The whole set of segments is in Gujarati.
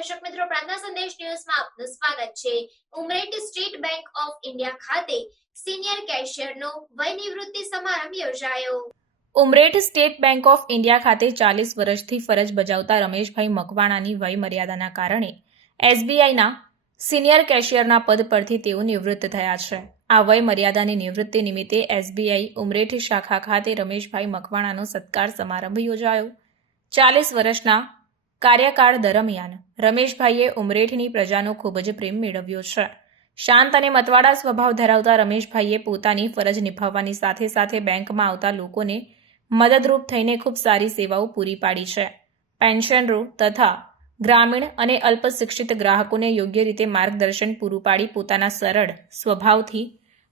દર્શક મિત્રો, પ્રાર્થના સંદેશ ન્યૂઝમાં આપનું સ્વાગત છે। Umreth state bank of India ખાતે સિનિયર કેશિયરનો વય નિવૃત્તિ સમારંભ યોજાયો। Umreth state bank of India ખાતે 40 વર્ષથી ફરજ બજાવતા રમેશભાઈ મકવાણાની વય મર્યાદાના કારણે એસબીઆઈના સિનિયર કેશિયરના પદ પરથી તેઓ નિવૃત્ત થયા છે। આ વય મર્યાદાની નિવૃત્તિ નિમિત્તે એસબીઆઈ ઉમરેઠ શાખા ખાતે રમેશભાઈ મકવાણાનો સત્કાર સમારંભ યોજાયો। 40 વર્ષના કાર્યકાળ દરમિયાન રમેશભાઈએ ઉમરેઠની પ્રજાનો ખૂબ જ પ્રેમ મેળવ્યો છે। શાંત અને મતવાળા સ્વભાવ ધરાવતા રમેશભાઈએ પોતાની ફરજ નિભાવવાની સાથે સાથે બેંકમાં આવતા લોકોને મદદરૂપ થઈને ખૂબ સારી સેવાઓ પૂરી પાડી છે। પેન્શનરો તથા ગ્રામીણ અને અલ્પશિક્ષિત ગ્રાહકોને યોગ્ય રીતે માર્ગદર્શન પૂરું પાડી પોતાના સરળ સ્વભાવથી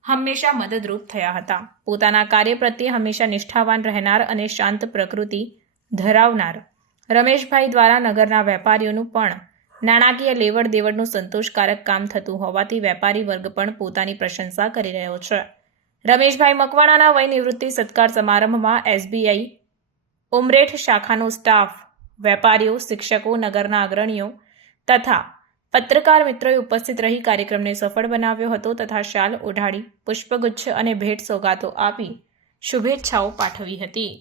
હંમેશા મદદરૂપ થયા હતા। પોતાના કાર્ય પ્રત્યે હંમેશા નિષ્ઠાવાન રહેનાર અને શાંત પ્રકૃતિ ધરાવનાર રમેશભાઈ દ્વારા નગરના વેપારીઓનું પણ નાણાકીય લેવડ દેવડનું સંતોષકારક કામ થતું હોવાથી વેપારી વર્ગ પણ પોતાની પ્રશંસા કરી રહ્યો છે। રમેશભાઈ મકવાણાના વય નિવૃત્તિ સત્કાર સમારંભમાં એસબીઆઈ ઉમરેઠ શાખાનો સ્ટાફ, વેપારીઓ, શિક્ષકો, નગરના અગ્રણીઓ તથા પત્રકાર મિત્રોએ ઉપસ્થિત રહી કાર્યક્રમને સફળ બનાવ્યો હતો તથા શાલ ઓઢાડી પુષ્પગુચ્છ અને ભેટ સોગાતો આપી શુભેચ્છાઓ પાઠવી હતી।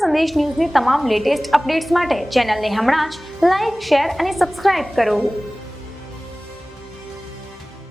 સંદેશ ન્યૂઝની તમામ લેટેસ્ટ અપડેટ્સ માટે ચેનલને હમણાં જ લાઇક, શેર અને સબસ્ક્રાઇબ કરો।